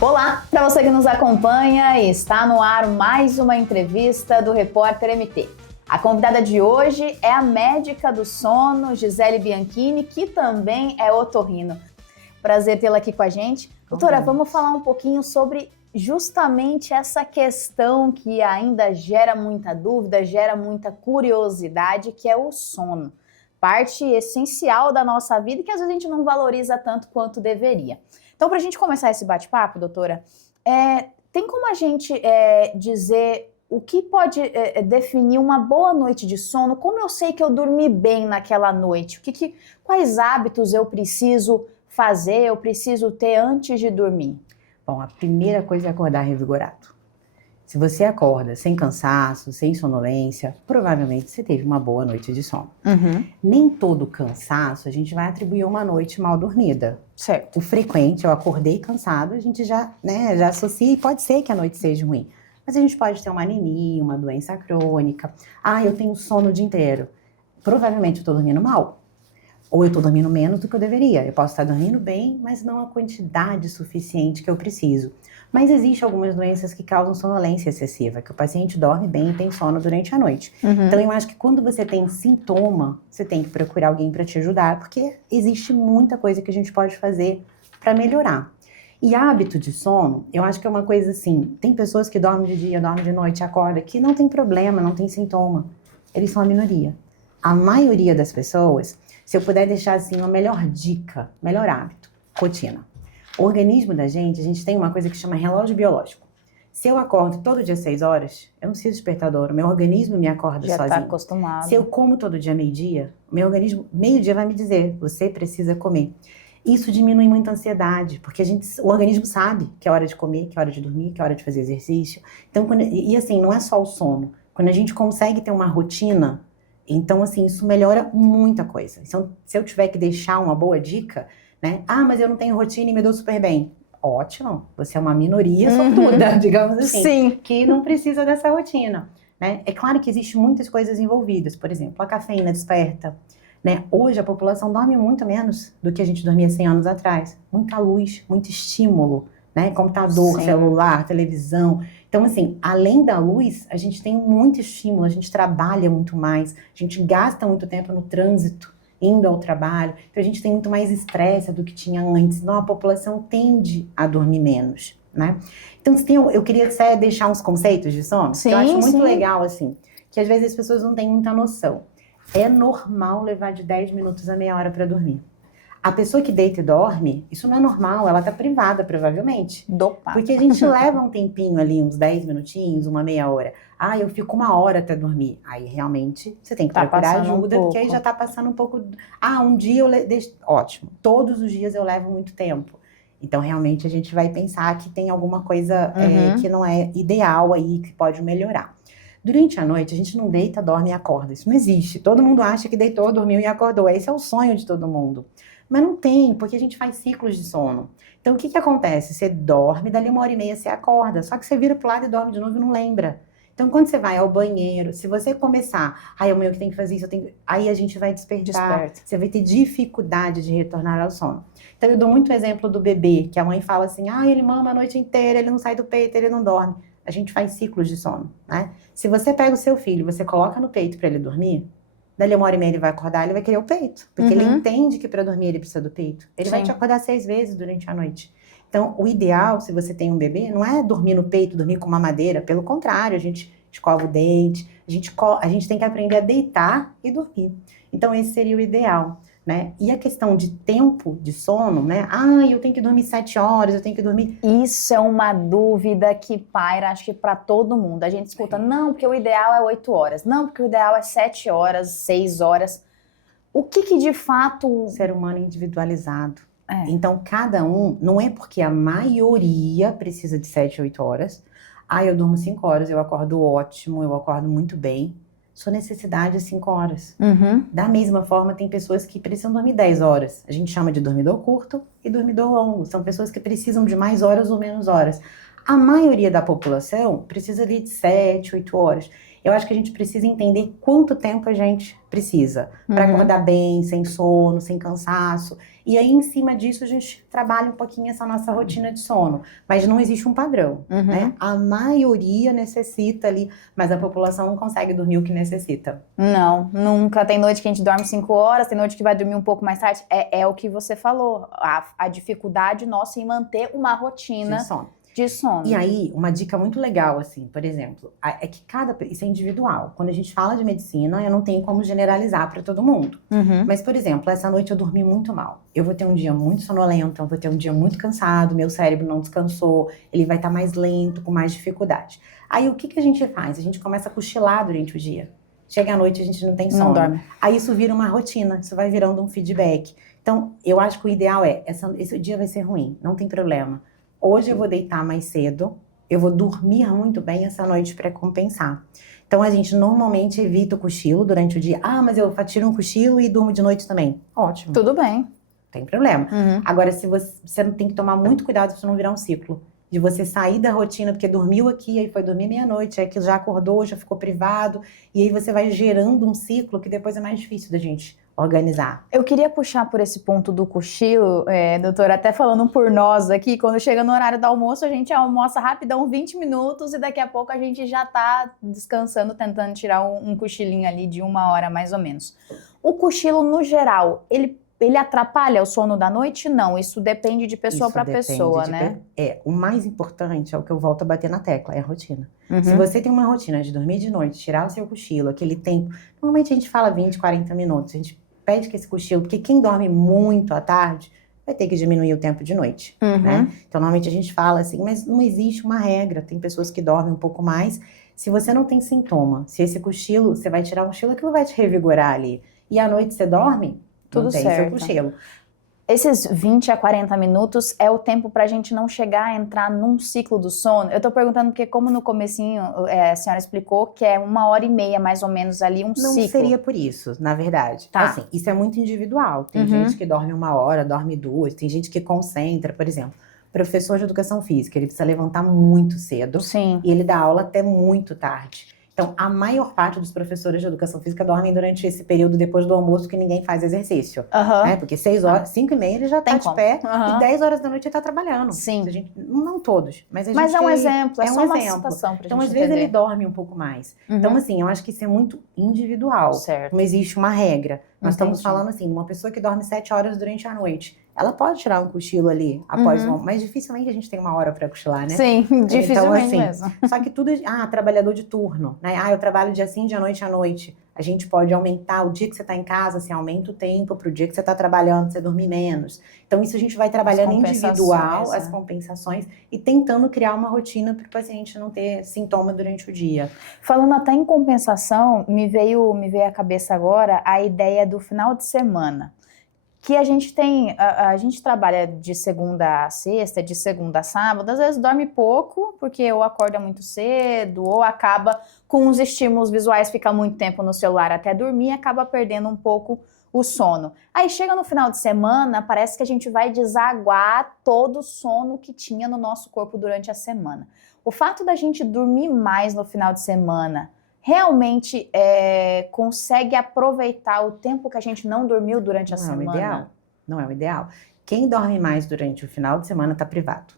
Olá, para você que nos acompanha, está no ar mais uma entrevista do Repórter MT. A convidada de hoje é a médica do sono, Gisele Bianchini, que também é otorrino. Prazer tê-la aqui com a gente. Doutora, vamos falar um pouquinho sobre justamente essa questão que ainda gera muita dúvida, gera muita curiosidade, que é o sono. Parte essencial da nossa vida e que às vezes a gente não valoriza tanto quanto deveria. Então, para a gente começar esse bate-papo, doutora, tem como a gente dizer o que pode definir uma boa noite de sono? Como eu sei que eu dormi bem naquela noite? Quais hábitos eu preciso fazer, eu preciso ter antes de dormir? Bom, a primeira coisa é acordar revigorado. Se você acorda sem cansaço, sem sonolência, provavelmente você teve uma boa noite de sono. Nem todo cansaço a gente vai atribuir a uma noite mal dormida. Certo. O frequente, eu acordei cansado, a gente já associa e pode ser que a noite seja ruim. Mas a gente pode ter uma anemia, uma doença crônica. Eu tenho sono o dia inteiro. Provavelmente eu estou dormindo mal. Ou eu estou dormindo menos do que eu deveria. Eu posso estar dormindo bem, mas não a quantidade suficiente que eu preciso. Mas existem algumas doenças que causam sonolência excessiva, que o paciente dorme bem e tem sono durante a noite. Então eu acho que quando você tem sintoma, você tem que procurar alguém para te ajudar, porque existe muita coisa que a gente pode fazer para melhorar. E hábito de sono, eu acho que é uma coisa assim, tem pessoas que dormem de dia, dormem de noite, acordam, que não tem problema, não tem sintoma. Eles são a minoria. A maioria das pessoas, se eu puder deixar assim uma melhor dica, melhor hábito, rotina. O organismo da gente, a gente tem uma coisa que chama relógio biológico. Se eu acordo todo dia às 6 horas, eu não preciso de despertador, o meu organismo me acorda sozinho. Já está acostumado. Se eu como todo dia meio-dia, o meu organismo meio-dia vai me dizer, você precisa comer. Isso diminui muito a ansiedade, porque o organismo sabe que é hora de comer, que é hora de dormir, que é hora de fazer exercício. Então, assim, não é só o sono. Quando a gente consegue ter uma rotina, então, assim, isso melhora muita coisa. Então, se eu tiver que deixar uma boa dica, né? Mas eu não tenho rotina e me dou super bem. Ótimo, você é uma minoria sortuda, digamos assim. Sim. Que não precisa dessa rotina, né? É claro que existem muitas coisas envolvidas. Por exemplo, a cafeína desperta, né? Hoje a população dorme muito menos do que a gente dormia 100 anos atrás. Muita luz, muito estímulo, né? Computador, celular, televisão. Então, assim, além da luz, a gente tem muito estímulo, a gente trabalha muito mais, a gente gasta muito tempo no trânsito, indo ao trabalho, então a gente tem muito mais estresse do que tinha antes, então a população tende a dormir menos, né? Então, eu queria deixar uns conceitos de sono, que eu acho muito legal, assim, que às vezes as pessoas não têm muita noção. É normal levar de 10 minutos a meia hora para dormir. A pessoa que deita e dorme, isso não é normal, ela tá privada, provavelmente. Dopado. Porque a gente leva um tempinho ali, uns 10 minutinhos, uma meia hora. Eu fico 1 hora até dormir. Aí, realmente, você tem que procurar ajuda, porque aí já tá passando um pouco... Um dia eu deixo... Ótimo. Todos os dias eu levo muito tempo. Então, realmente, a gente vai pensar que tem alguma coisa que não é ideal aí, que pode melhorar. Durante a noite, a gente não deita, dorme e acorda. Isso não existe. Todo mundo acha que deitou, dormiu e acordou. Esse é o sonho de todo mundo. Mas não tem, porque a gente faz ciclos de sono. Então, o que acontece? Você dorme, dali 1h30 você acorda. Só que você vira pro lado e dorme de novo e não lembra. Então, quando você vai ao banheiro, se você começar, amanhã eu tenho que fazer isso, aí a gente vai despertar. Você vai ter dificuldade de retornar ao sono. Então, eu dou muito exemplo do bebê, que a mãe fala assim, ele mama a noite inteira, ele não sai do peito, ele não dorme. A gente faz ciclos de sono, né? Se você pega o seu filho, você coloca no peito para ele dormir, dali 1h30 ele vai acordar, ele vai querer o peito. Porque ele entende que para dormir ele precisa do peito. Ele vai te acordar 6 vezes durante a noite. Então, o ideal, se você tem um bebê, não é dormir no peito, dormir com uma madeira. Pelo contrário, a gente escova o dente, a gente tem que aprender a deitar e dormir. Então, esse seria o ideal, né? E a questão de tempo de sono, né? Eu tenho que dormir 7 horas, eu tenho que dormir... Isso é uma dúvida que paira, acho que para todo mundo. A gente escuta, não, porque o ideal é 8 horas. Não, porque o ideal é 7 horas, 6 horas. O que de fato... O ser humano é individualizado. Então, cada um, não é porque a maioria precisa de 7, 8 horas. Eu durmo 5 horas, eu acordo ótimo, eu acordo muito bem. Sua necessidade é 5 horas. Da mesma forma, tem pessoas que precisam dormir 10 horas. A gente chama de dormidor curto e dormidor longo. São pessoas que precisam de mais horas ou menos horas. A maioria da população precisa de 7, 8 horas. Eu acho que a gente precisa entender quanto tempo a gente precisa para acordar bem, sem sono, sem cansaço. E aí, em cima disso, a gente trabalha um pouquinho essa nossa rotina de sono. Mas não existe um padrão, né? A maioria necessita ali, mas a população não consegue dormir o que necessita. Não, nunca. Tem noite que a gente dorme 5 horas, tem noite que vai dormir um pouco mais tarde. É o que você falou, a dificuldade nossa em manter uma rotina de sono. E aí, uma dica muito legal, assim, por exemplo, é que isso é individual. Quando a gente fala de medicina, eu não tenho como generalizar para todo mundo. Mas, por exemplo, essa noite eu dormi muito mal. Eu vou ter um dia muito sonolento, eu vou ter um dia muito cansado, meu cérebro não descansou, ele vai estar mais lento, com mais dificuldade. Aí, o que a gente faz? A gente começa a cochilar durante o dia. Chega à noite, a gente não tem sono. Não dorme. Aí isso vira uma rotina, isso vai virando um feedback. Então, eu acho que o ideal esse dia vai ser ruim, não tem problema. Hoje eu vou deitar mais cedo, eu vou dormir muito bem essa noite para compensar. Então, a gente normalmente evita o cochilo durante o dia. Ah, mas eu tiro um cochilo e durmo de noite também. Ótimo. Tudo bem. Não tem problema. Agora, se você não tem que tomar muito cuidado para não virar um ciclo. De você sair da rotina, porque dormiu aqui, aí foi dormir meia-noite, aí que já acordou, já ficou privado. E aí você vai gerando um ciclo que depois é mais difícil da gente organizar. Eu queria puxar por esse ponto do cochilo, doutora, até falando por nós aqui, quando chega no horário do almoço, a gente almoça rapidão, 20 minutos, e daqui a pouco a gente já tá descansando, tentando tirar um cochilinho ali de 1 hora, mais ou menos. O cochilo, no geral, ele atrapalha o sono da noite? Não, isso depende de pessoa para pessoa, né? O mais importante é o que eu volto a bater na tecla, é a rotina. Se você tem uma rotina de dormir de noite, tirar o seu cochilo, aquele tempo, normalmente a gente fala 20, 40 minutos, a gente pede que esse cochilo, porque quem dorme muito à tarde vai ter que diminuir o tempo de noite, né? Então, normalmente a gente fala assim, mas não existe uma regra, tem pessoas que dormem um pouco mais. Se você não tem sintoma, se esse cochilo, você vai tirar um cochilo, aquilo vai te revigorar ali. E à noite você dorme, tudo certo. Seu cochilo. Esses 20 a 40 minutos é o tempo pra gente não chegar a entrar num ciclo do sono? Eu tô perguntando porque, como no comecinho a senhora explicou, que é 1h30 mais ou menos ali, um ciclo. Não seria por isso, na verdade. Tá. Assim, isso é muito individual. Tem gente que dorme 1 hora, dorme 2, tem gente que concentra, por exemplo. Professor de educação física, ele precisa levantar muito cedo. Sim. E ele dá aula até muito tarde. Então, a maior parte dos professores de educação física dormem durante esse período depois do almoço que ninguém faz exercício. Né? Porque 6 horas, 5h30 ele já tá de pé e 10 horas da noite ele tá trabalhando. Sim. Não todos, mas a gente... Mas é um exemplo, é só uma situação pra então, gente às vezes entender. ele dorme um pouco mais. Então, assim, eu acho que isso é muito individual. Certo. Não existe uma regra. Nós estamos falando assim, uma pessoa que dorme 7 horas durante a noite, ela pode tirar um cochilo ali após mas dificilmente a gente tem 1 hora para cochilar, né? Sim, dificilmente então, assim, mesmo. Só que tudo, trabalhador de turno, né? Eu trabalho dia sim, dia à noite. A gente pode aumentar o dia que você está em casa, você aumenta o tempo para o dia que você está trabalhando, você dormir menos. Então, isso a gente vai trabalhando individual, as compensações, e tentando criar uma rotina para o paciente não ter sintoma durante o dia. Falando até em compensação, me veio à cabeça agora a ideia do final de semana. Que a gente tem, a gente trabalha de segunda a sexta, de segunda a sábado, às vezes dorme pouco, porque ou acorda muito cedo, ou acaba com os estímulos visuais, fica muito tempo no celular até dormir, acaba perdendo um pouco o sono. Aí chega no final de semana, parece que a gente vai desaguar todo o sono que tinha no nosso corpo durante a semana. O fato da gente dormir mais no final de semana, realmente consegue aproveitar o tempo que a gente não dormiu durante a semana? Não é o ideal. Quem dorme mais durante o final de semana está privado.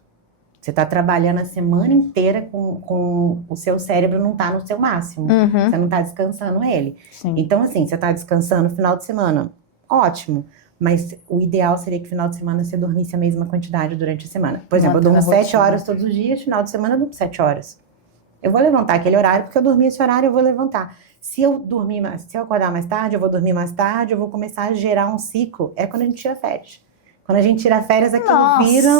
Você está trabalhando a semana inteira com o seu cérebro não está no seu máximo. Você não está descansando ele. Sim. Então, assim, você está descansando no final de semana, ótimo. Mas o ideal seria que no final de semana você dormisse a mesma quantidade durante a semana. Por exemplo, eu durmo 7 horas todos os dias, final de semana eu durmo 7 horas. Eu vou levantar aquele horário, porque eu dormi esse horário, eu vou levantar. Se eu acordar mais tarde, eu vou dormir mais tarde, eu vou começar a gerar um ciclo. É quando a gente tira férias. Quando a gente tira férias, aquilo vira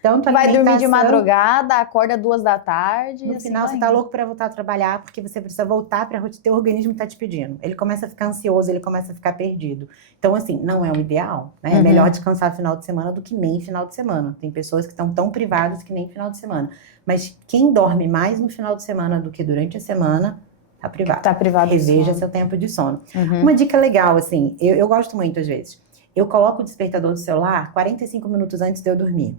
tanto vai dormir de madrugada, acorda 2 da tarde. No final, você tá louco para voltar a trabalhar, porque você precisa voltar para teu organismo tá te pedindo. Ele começa a ficar ansioso, ele começa a ficar perdido. Então, assim, não é o ideal, né? É melhor descansar final de semana do que nem final de semana. Tem pessoas que estão tão privadas que nem final de semana. Mas quem dorme mais no final de semana do que durante a semana, tá privado. Tá privado. Reveja seu tempo de sono. Uma dica legal, assim, eu gosto muito às vezes. Eu coloco o despertador do celular 45 minutos antes de eu dormir.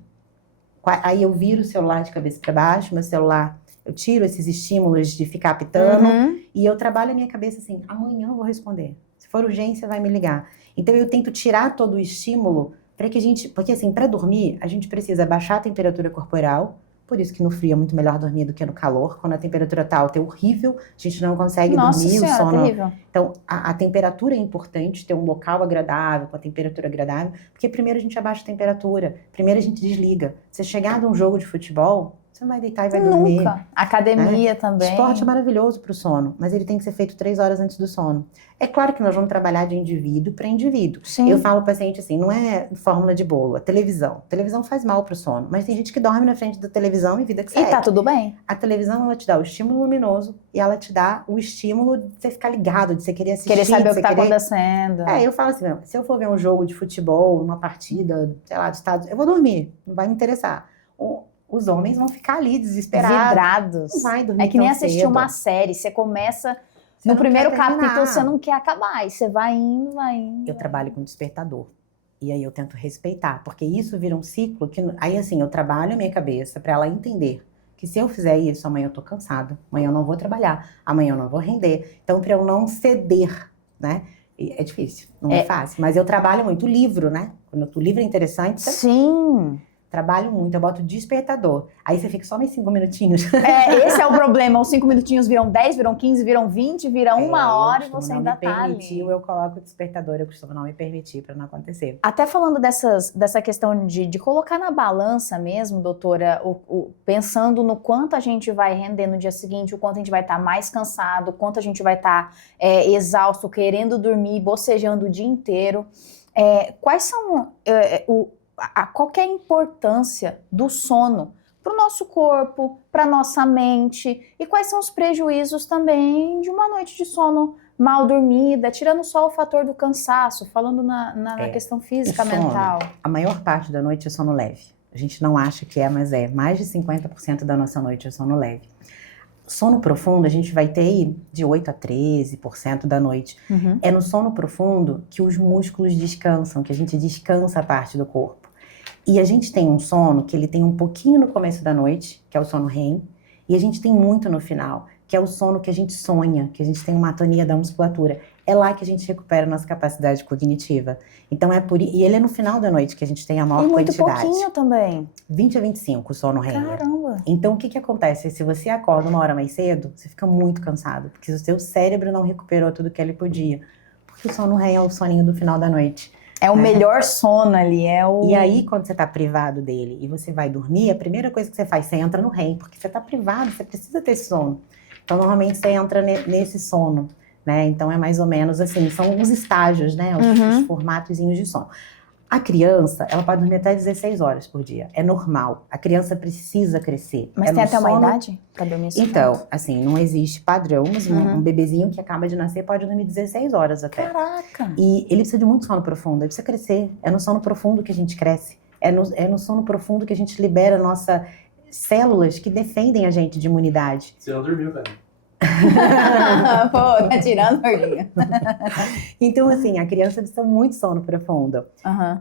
Aí eu viro o celular de cabeça para baixo, meu celular, Eu tiro esses estímulos de ficar pitando e eu trabalho a minha cabeça assim, amanhã eu vou responder. Se for urgência, vai me ligar. Então eu tento tirar todo o estímulo para que a gente... Porque assim, para dormir, a gente precisa baixar a temperatura corporal. Por isso que no frio é muito melhor dormir do que no calor. Quando a temperatura tá alta é horrível, a gente não consegue Nossa dormir. Senhora, o sono... terrível. Então, a temperatura é importante, ter um local agradável, com a temperatura agradável, porque primeiro a gente abaixa a temperatura, primeiro a gente desliga. Você chegar de um jogo de futebol, você não vai deitar e vai dormir. Nunca. Academia também. Esporte é maravilhoso para o sono, mas ele tem que ser feito 3 horas antes do sono. É claro que nós vamos trabalhar de indivíduo para indivíduo. Sim. Eu falo ao paciente assim, não é fórmula de bolo, é televisão. Televisão faz mal para o sono, mas tem gente que dorme na frente da televisão e vida que segue. E tá tudo bem. A televisão, ela te dá o estímulo luminoso e ela te dá o estímulo de você ficar ligado, de você querer assistir. Querer saber o que tá acontecendo. Eu falo assim, se eu for ver um jogo de futebol, uma partida, sei lá, dos Estados Unidos, eu vou dormir, não vai me interessar. Os homens vão ficar ali desesperados. Vidrados. Não vai dormir. É que nem assistir cedo. uma série. Você começa Você no não primeiro quer terminar. capítulo, você não quer acabar. E você vai indo, vai indo. Eu trabalho com despertador. E aí eu tento respeitar. Porque isso vira um ciclo que... Aí assim, eu trabalho a minha cabeça para ela entender que se eu fizer isso, amanhã eu tô cansada. Amanhã eu não vou trabalhar. Amanhã eu não vou render. Então, para eu não ceder, né? É difícil. Não é fácil. Mas eu trabalho muito. O livro, né? Quando o livro é interessante... Sim. Trabalho muito, eu boto despertador. Aí você fica só mais 5 minutinhos. Esse é o problema. Os 5 minutinhos viram 10, viram 15, viram 20, vira 1 hora e você ainda tá ali. Eu coloco o despertador, eu costumo não me permitir para não acontecer. Até falando dessa questão de colocar na balança mesmo, doutora, pensando no quanto a gente vai render no dia seguinte, o quanto a gente vai estar mais cansado, o quanto a gente vai estar exausto, querendo dormir, bocejando o dia inteiro. Quais são... qual que é a importância do sono para o nosso corpo, para a nossa mente, e quais são os prejuízos também de uma noite de sono mal dormida, tirando só o fator do cansaço, falando na questão física, mental. A maior parte da noite é sono leve. A gente não acha que mas é. Mais de 50% da nossa noite é sono leve. Sono profundo, a gente vai ter aí de 8 a 13% da noite. É no sono profundo que os músculos descansam, que a gente descansa a parte do corpo. E a gente tem um sono que ele tem um pouquinho no começo da noite, que é o sono REM, e a gente tem muito no final, que é o sono que a gente sonha, que a gente tem uma atonia da musculatura. É lá que a gente recupera a nossa capacidade cognitiva. Então e ele é no final da noite que a gente tem a maior quantidade. E muito pouquinho também. 20 a 25 o sono REM. Caramba! Então o que acontece? Se você acorda 1 hora mais cedo, você fica muito cansado, porque o seu cérebro não recuperou tudo que ele podia. Porque o sono REM é o soninho do final da noite. É o melhor sono ali, E aí, quando você tá privado dele e você vai dormir, a primeira coisa que você faz, você entra no REM, porque você tá privado, você precisa ter sono. Então, normalmente, você entra nesse sono, né? Então, é mais ou menos assim, são os estágios, né? Os formatozinhos de sono. A criança, ela pode dormir até 16 horas por dia. É normal. A criança precisa crescer. Mas tem até uma idade pra dormir isso? Então, assim, não existe padrão, mas um bebezinho que acaba de nascer pode dormir 16 horas até. Caraca! E ele precisa de muito sono profundo, ele precisa crescer. É no sono profundo que a gente cresce. É no sono profundo que a gente libera nossas células que defendem a gente de imunidade. Você não dormiu, cara. Pô, tá tirando, Orlinha. Então, assim, a criança precisa muito sono profundo.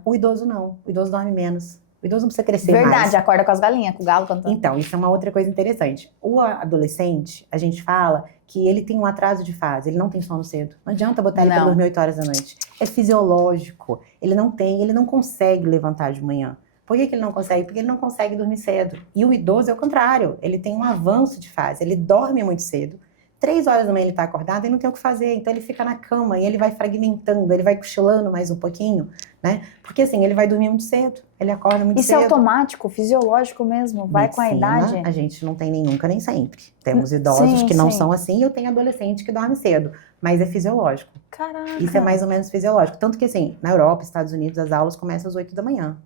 O idoso não. O idoso dorme menos. O idoso não precisa crescer mais. Verdade, acorda com as galinhas, com o galo cantando. Então, isso é uma outra coisa interessante. O adolescente, a gente fala que ele tem um atraso de fase, ele não tem sono cedo. Não adianta botar ele pra dormir 8 horas da noite. É fisiológico. Ele não consegue levantar de manhã. Por que ele não consegue? Porque ele não consegue dormir cedo. E o idoso é o contrário. Ele tem um avanço de fase. Ele dorme muito cedo. 3 horas da manhã ele tá acordado e não tem o que fazer. Então ele fica na cama e ele vai fragmentando, ele vai cochilando mais um pouquinho, né? Porque assim, ele vai dormir muito cedo, ele acorda muito cedo. Isso é automático, fisiológico mesmo? Vai com a idade? A gente não tem nem nunca, nem sempre. Temos idosos que não são assim e eu tenho adolescente que dorme cedo. Mas é fisiológico. Caraca! Isso é mais ou menos fisiológico. Tanto que assim, na Europa, Estados Unidos, as aulas começam às 8 da manhã.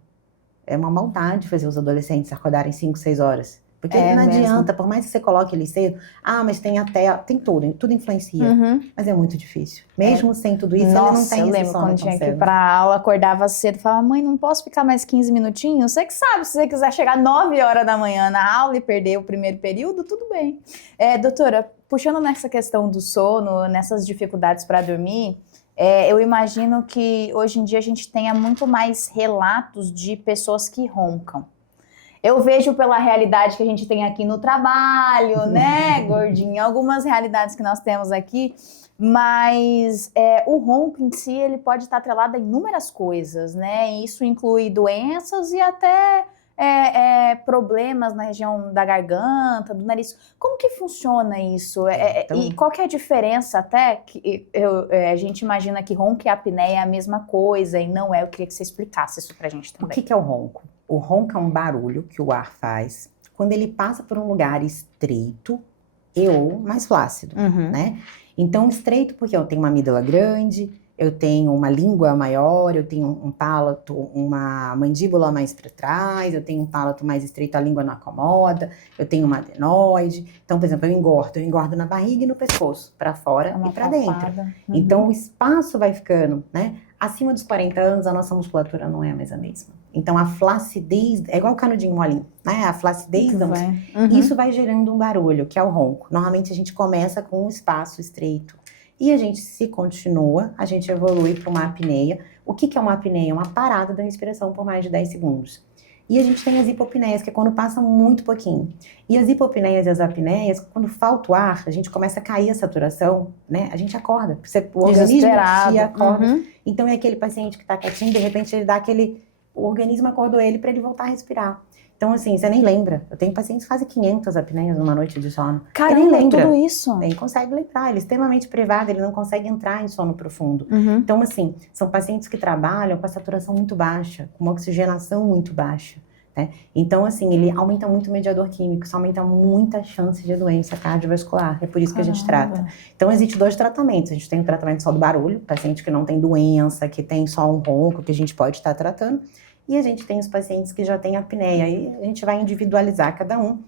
É uma maldade fazer os adolescentes acordarem 5, 6 horas. Porque não adianta, por mais que você coloque ele cedo, mas tem tudo influencia. Mas é muito difícil. Mesmo sem tudo isso, ele não tem esse sono. Eu lembro quando tinha que ir pra aula, acordava cedo, falava, mãe, não posso ficar mais 15 minutinhos? Você que sabe, se você quiser chegar 9 horas da manhã na aula e perder o primeiro período, tudo bem. Doutora, puxando nessa questão do sono, nessas dificuldades para dormir, eu imagino que hoje em dia a gente tenha muito mais relatos de pessoas que roncam. Eu vejo pela realidade que a gente tem aqui no trabalho, né, gordinha? Algumas realidades que nós temos aqui, mas o ronco em si, ele pode estar atrelado a inúmeras coisas, né? Isso inclui doenças e até problemas na região da garganta, do nariz. Como que funciona isso? Então, e qual que é a diferença até? Que a gente imagina que ronco e apneia é a mesma coisa e não é. Eu queria que você explicasse isso pra gente também. O que é o ronco? O ronco é um barulho que o ar faz quando ele passa por um lugar estreito ou mais flácido, né? Então, estreito porque eu tenho uma amígdala grande, eu tenho uma língua maior, eu tenho um palato, uma mandíbula mais para trás, eu tenho um palato mais estreito, a língua não acomoda, eu tenho uma adenoide. Então, por exemplo, eu engordo na barriga e no pescoço, para fora e para dentro. Então, o espaço vai ficando, né? Acima dos 40 anos, a nossa musculatura não é mais a mesma. Então, a flacidez, é igual o canudinho molinho, né? A flacidez, isso vai gerando um barulho, que é o ronco. Normalmente, a gente começa com um espaço estreito. E a gente, se continua, a gente evolui para uma apneia. O que é uma apneia? Uma parada da respiração por mais de 10 segundos. E a gente tem as hipopneias, que é quando passa muito pouquinho. E as hipopneias e as apneias, quando falta o ar, a gente começa a cair a saturação, né? A gente acorda. O organismo te acorda. Então, é aquele paciente que está quietinho, de repente ele dá o organismo acordou ele para ele voltar a respirar. Então, assim, você nem lembra. Eu tenho pacientes que fazem 500 apneias numa noite de sono. Caramba, ele nem lembra. Tudo isso? Nem consegue lembrar. Ele é extremamente privado, ele não consegue entrar em sono profundo. Então, assim, são pacientes que trabalham com a saturação muito baixa, com uma oxigenação muito baixa, né? Então, assim, ele aumenta muito o mediador químico, isso aumenta muito a chance de doença cardiovascular. É por isso que a gente trata. Então, existem 2 tratamentos. A gente tem o tratamento só do barulho, paciente que não tem doença, que tem só um ronco, que a gente pode estar tratando. E a gente tem os pacientes que já têm apneia, e a gente vai individualizar cada um.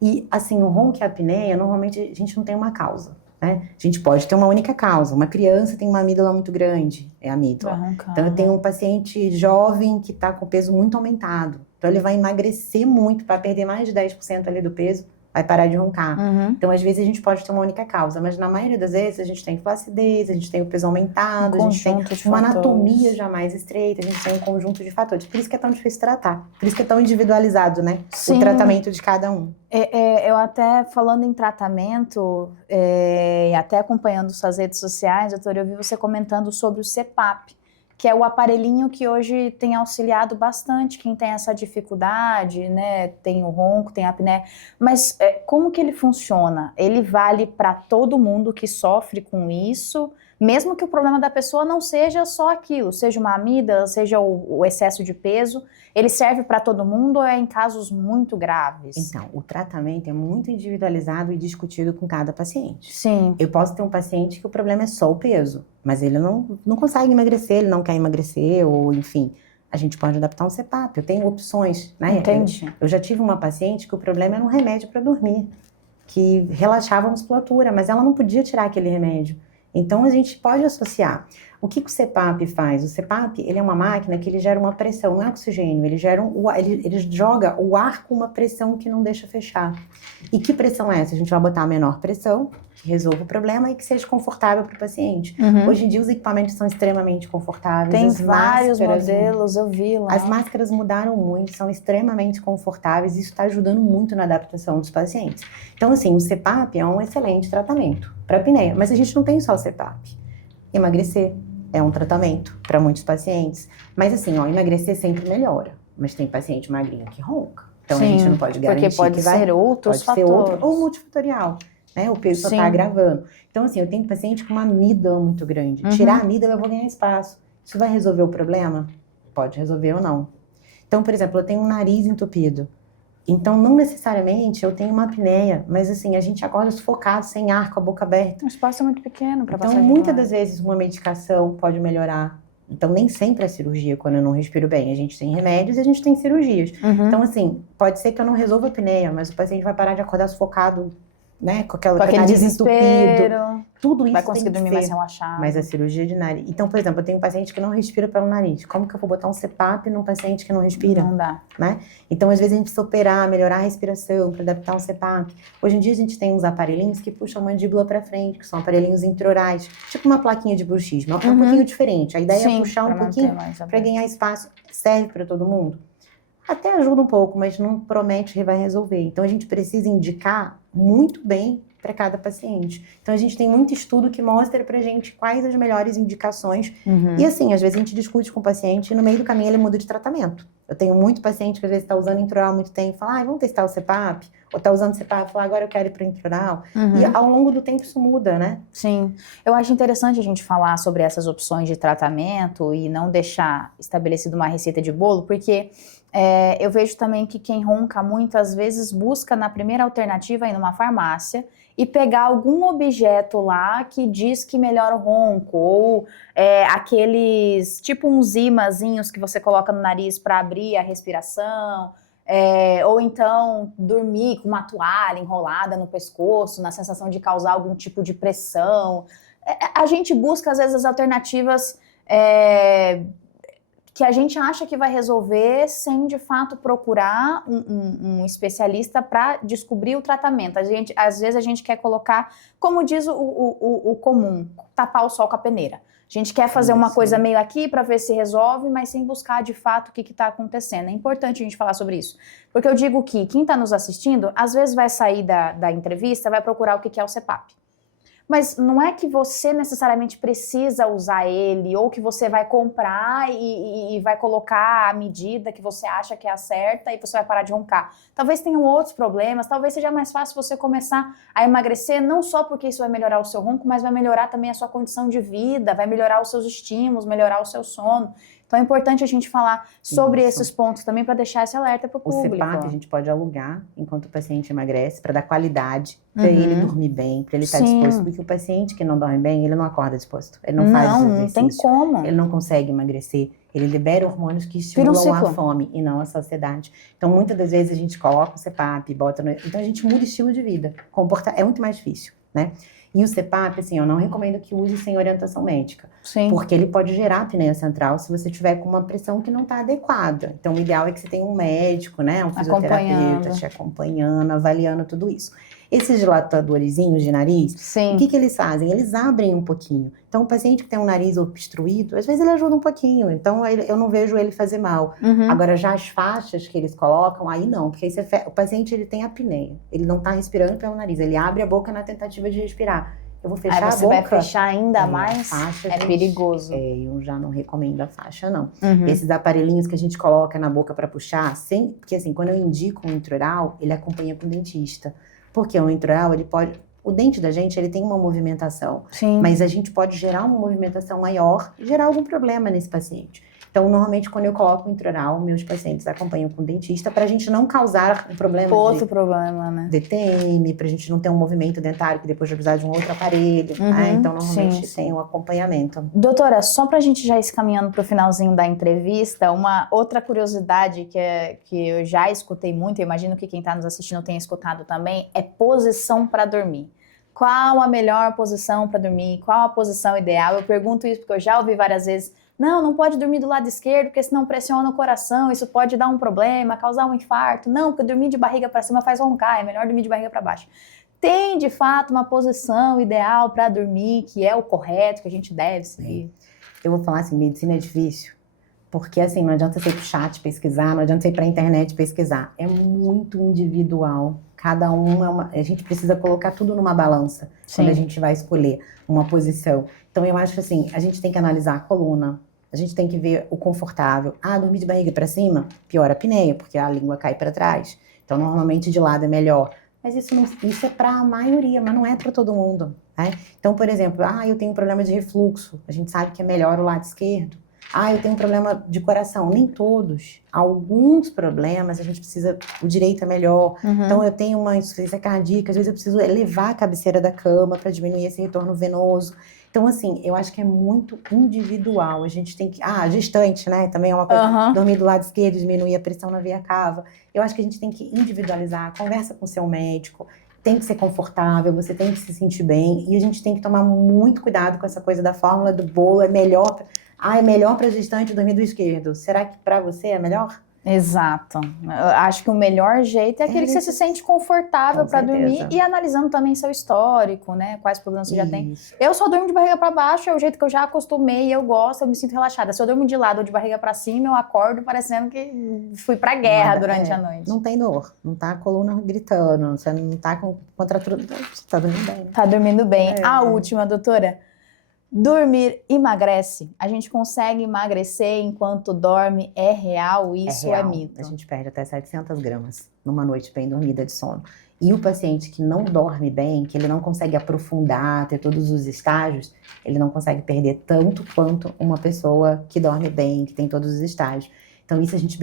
E, assim, o ronco e a apneia, normalmente a gente não tem uma causa, né? A gente pode ter uma única causa. Uma criança tem uma amígdala muito grande, é a amígdala. Então, eu tenho um paciente jovem que está com o peso muito aumentado. Então, ele vai emagrecer muito para perder mais de 10% ali do peso, vai parar de roncar. Então, às vezes, a gente pode ter uma única causa, mas na maioria das vezes, a gente tem flacidez, a gente tem o peso aumentado, a gente tem uma anatomia já mais estreita, a gente tem um conjunto de fatores. Por isso que é tão difícil tratar, por isso que é tão individualizado, né? Sim. O tratamento de cada um. Eu até, falando em tratamento, e até acompanhando suas redes sociais, doutora, eu vi você comentando sobre o CPAP, que é o aparelhinho que hoje tem auxiliado bastante quem tem essa dificuldade, né? Tem o ronco, tem a apneia. Mas como que ele funciona? Ele vale para todo mundo que sofre com isso, mesmo que o problema da pessoa não seja só aquilo, seja uma amígdala, seja o excesso de peso, ele serve para todo mundo ou é em casos muito graves? Então, o tratamento é muito individualizado e discutido com cada paciente. Sim. Eu posso ter um paciente que o problema é só o peso, mas ele não consegue emagrecer, ele não quer emagrecer, ou enfim, a gente pode adaptar um CPAP. Eu tenho opções, né? Entendi. Eu já tive uma paciente que o problema era um remédio para dormir, que relaxava a musculatura, mas ela não podia tirar aquele remédio. Então, a gente pode associar. O que o CPAP faz? O CPAP, ele é uma máquina que ele gera uma pressão, não é oxigênio, ele joga o ar com uma pressão que não deixa fechar. E que pressão é essa? A gente vai botar a menor pressão, que resolva o problema e que seja confortável para o paciente. Hoje em dia, os equipamentos são extremamente confortáveis. Tem vários modelos, eu vi lá. As máscaras mudaram muito, são extremamente confortáveis e isso está ajudando muito na adaptação dos pacientes. Então, assim, o CPAP é um excelente tratamento para apneia, mas a gente não tem só o CPAP. Emagrecer é um tratamento para muitos pacientes. Mas assim, emagrecer sempre melhora. Mas tem paciente magrinho que ronca. Então a gente não pode garantir porque pode que ser outros fatores. Pode ser outro, ou multifatorial, né? O peso só está agravando. Então assim, eu tenho paciente com uma amígdala muito grande. Tirar a amígdala eu vou ganhar espaço. Isso vai resolver o problema? Pode resolver ou não. Então, por exemplo, eu tenho um nariz entupido. Então, não necessariamente eu tenho uma apneia, mas assim, a gente acorda sufocado, sem ar, com a boca aberta. O espaço é muito pequeno para passar. Então, muitas das vezes, uma medicação pode melhorar. Então, nem sempre é cirurgia quando eu não respiro bem. A gente tem remédios e a gente tem cirurgias. Então, assim, pode ser que eu não resolva a apneia, mas o paciente vai parar de acordar sufocado, né? Com aquele desespero. Tudo isso vai conseguir dormir mais relaxado. Mas a cirurgia de nariz. Então, por exemplo, eu tenho um paciente que não respira pelo nariz. Como que eu vou botar um CPAP num paciente que não respira? Não dá. Né? Então, às vezes, a gente precisa operar, melhorar a respiração para adaptar um CPAP. Hoje em dia, a gente tem uns aparelhinhos que puxam a mandíbula para frente, que são aparelhinhos intraorais, tipo uma plaquinha de bruxismo. É um pouquinho diferente. A ideia é puxar um pouquinho para ganhar espaço. Serve para todo mundo? Até ajuda um pouco, mas não promete que vai resolver. Então, a gente precisa indicar muito bem para cada paciente. Então, a gente tem muito estudo que mostra pra gente quais as melhores indicações. E assim, às vezes a gente discute com o paciente e no meio do caminho ele muda de tratamento. Eu tenho muito paciente que às vezes está usando intraoral há muito tempo e fala, vamos testar o CPAP? Ou está usando o CPAP e fala, agora eu quero ir para o intraoral. E ao longo do tempo isso muda, né? Sim. Eu acho interessante a gente falar sobre essas opções de tratamento e não deixar estabelecido uma receita de bolo, porque eu vejo também que quem ronca muitas vezes busca na primeira alternativa ir numa farmácia e pegar algum objeto lá que diz que melhora o ronco, ou aqueles, tipo uns imazinhos que você coloca no nariz para abrir a respiração, ou então dormir com uma toalha enrolada no pescoço, na sensação de causar algum tipo de pressão. A gente busca às vezes as alternativas que a gente acha que vai resolver sem, de fato, procurar um especialista para descobrir o tratamento. Às vezes a gente quer colocar, como diz o comum, tapar o sol com a peneira. A gente quer fazer uma coisa meio aqui para ver se resolve, mas sem buscar, de fato, o que está acontecendo. É importante a gente falar sobre isso. Porque eu digo que quem está nos assistindo, às vezes vai sair da entrevista, vai procurar o que é o CPAP. Mas não é que você necessariamente precisa usar ele, ou que você vai comprar e vai colocar a medida que você acha que é a certa e você vai parar de roncar. Talvez tenham outros problemas, talvez seja mais fácil você começar a emagrecer, não só porque isso vai melhorar o seu ronco, mas vai melhorar também a sua condição de vida, vai melhorar os seus estímulos, melhorar o seu sono. Então é importante a gente falar sobre esses pontos também para deixar esse alerta para o público. O CPAP a gente pode alugar enquanto o paciente emagrece para dar qualidade, para ele dormir bem, para ele estar disposto. Porque o paciente que não dorme bem, ele não acorda disposto. Ele não faz exercício. Não tem como. Ele não consegue emagrecer. Ele libera hormônios que estimulam a fome e não a saciedade. Então, muitas das vezes a gente coloca o CPAP, bota no... Então, a gente muda o estilo de vida. É muito mais difícil, né? E o CPAP, assim, eu não recomendo que use sem orientação médica. Sim. Porque ele pode gerar apneia central se você tiver com uma pressão que não está adequada. Então, o ideal é que você tenha um médico, né? Um fisioterapeuta te acompanhando, avaliando tudo isso. Esses dilatadorzinhos de nariz, o que eles fazem? Eles abrem um pouquinho. Então, o paciente que tem um nariz obstruído, às vezes ele ajuda um pouquinho. Então, eu não vejo ele fazer mal. Agora, já as faixas que eles colocam, aí não. Porque aí o paciente ele tem apneia. Ele não está respirando pelo nariz. Ele abre a boca na tentativa de respirar. Eu vou fechar a boca. Aí você vai fechar ainda mais? Faixa, perigoso. Eu já não recomendo a faixa, não. Esses aparelhinhos que a gente coloca na boca para puxar, porque assim, quando eu indico um intraoral, ele acompanha com o dentista. Porque o intraoral, ele pode... O dente da gente, ele tem uma movimentação. Sim. Mas a gente pode gerar uma movimentação maior e gerar algum problema nesse paciente. Então, normalmente, quando eu coloco o intraoral, meus pacientes acompanham com o dentista pra gente não causar um problema outro problema, né? DTM, pra gente não ter um movimento dentário que depois vai precisar de um outro aparelho. Então, normalmente, tem um acompanhamento. Doutora, só pra gente já ir caminhando pro finalzinho da entrevista, uma outra curiosidade que eu já escutei muito, eu imagino que quem tá nos assistindo tenha escutado também, é posição pra dormir. Qual a melhor posição pra dormir? Qual a posição ideal? Eu pergunto isso porque eu já ouvi várias vezes. Não pode dormir do lado esquerdo, porque senão pressiona o coração, isso pode dar um problema, causar um infarto. Não, porque dormir de barriga para cima faz roncar, é melhor dormir de barriga para baixo. Tem, de fato, uma posição ideal para dormir, que é o correto, que a gente deve seguir? Eu vou falar assim, medicina é difícil, porque assim, não adianta você ir pro chat pesquisar, não adianta você ir pra internet pesquisar. É muito individual. Cada a gente precisa colocar tudo numa balança quando a gente vai escolher uma posição. Então, eu acho que assim, a gente tem que analisar a coluna, a gente tem que ver o confortável. Dormir de barriga para cima, piora a apneia, porque a língua cai para trás. Então, normalmente de lado é melhor. Mas isso é para a maioria, mas não é para todo mundo, né? Então, por exemplo, eu tenho um problema de refluxo. A gente sabe que é melhor o lado esquerdo. Eu tenho um problema de coração. Nem todos. Alguns problemas a gente precisa... O direito é melhor. Então, eu tenho uma insuficiência cardíaca. Às vezes, eu preciso elevar a cabeceira da cama para diminuir esse retorno venoso. Então, assim, eu acho que é muito individual. A gente tem que... gestante, né? Também é uma coisa... Dormir do lado esquerdo, diminuir a pressão na veia cava. Eu acho que a gente tem que individualizar. Conversa com o seu médico. Tem que ser confortável, você tem que se sentir bem. E a gente tem que tomar muito cuidado com essa coisa da fórmula do bolo. É melhor... é melhor para gestante dormir do esquerdo. Será que para você é melhor? Exato. Eu acho que o melhor jeito é aquele que você se sente confortável para dormir e analisando também seu histórico, né? Quais problemas você já tem. Eu só durmo de barriga para baixo, é o jeito que eu já acostumei, eu gosto, eu me sinto relaxada. Se eu durmo de lado ou de barriga para cima, eu acordo parecendo que fui pra guerra durante a noite. Não tem dor, não tá a coluna gritando, você não tá com contratura, você tá dormindo bem. Tá dormindo bem. A última, doutora. Dormir emagrece? A gente consegue emagrecer enquanto dorme? É real? Isso é mito? A gente perde até 700 gramas numa noite bem dormida de sono. E o paciente que não dorme bem, que ele não consegue aprofundar, ter todos os estágios, ele não consegue perder tanto quanto uma pessoa que dorme bem, que tem todos os estágios. Então isso a gente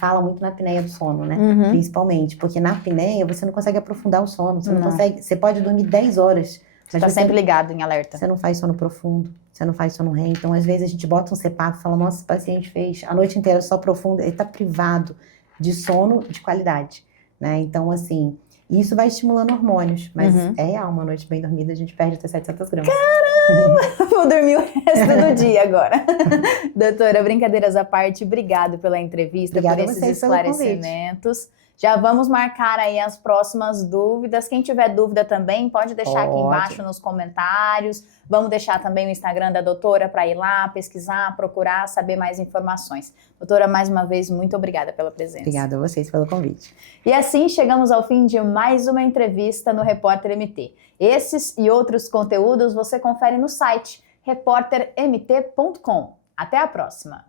fala muito na apneia do sono, né? Principalmente, porque na apneia você não consegue aprofundar o sono, você não consegue, você pode dormir 10 horas, você tá sempre ligado em alerta. Você não faz sono profundo, você não faz sono REM. Então, às vezes, a gente bota um CPAP e fala, nossa, esse paciente fez a noite inteira só profundo. Ele tá privado de sono de qualidade, né? Então, assim, isso vai estimulando hormônios. Mas é real, uma noite bem dormida, a gente perde até 700 gramas. Caramba! Vou dormir o resto do dia agora. Doutora, brincadeiras à parte, obrigado pela entrevista, por esses esclarecimentos. Já vamos marcar aí as próximas dúvidas. Quem tiver dúvida também, pode deixar aqui embaixo nos comentários. Vamos deixar também o Instagram da doutora para ir lá, pesquisar, procurar, saber mais informações. Doutora, mais uma vez, muito obrigada pela presença. Obrigada a vocês pelo convite. E assim chegamos ao fim de mais uma entrevista no Repórter MT. Esses e outros conteúdos você confere no site repórtermt.com. Até a próxima!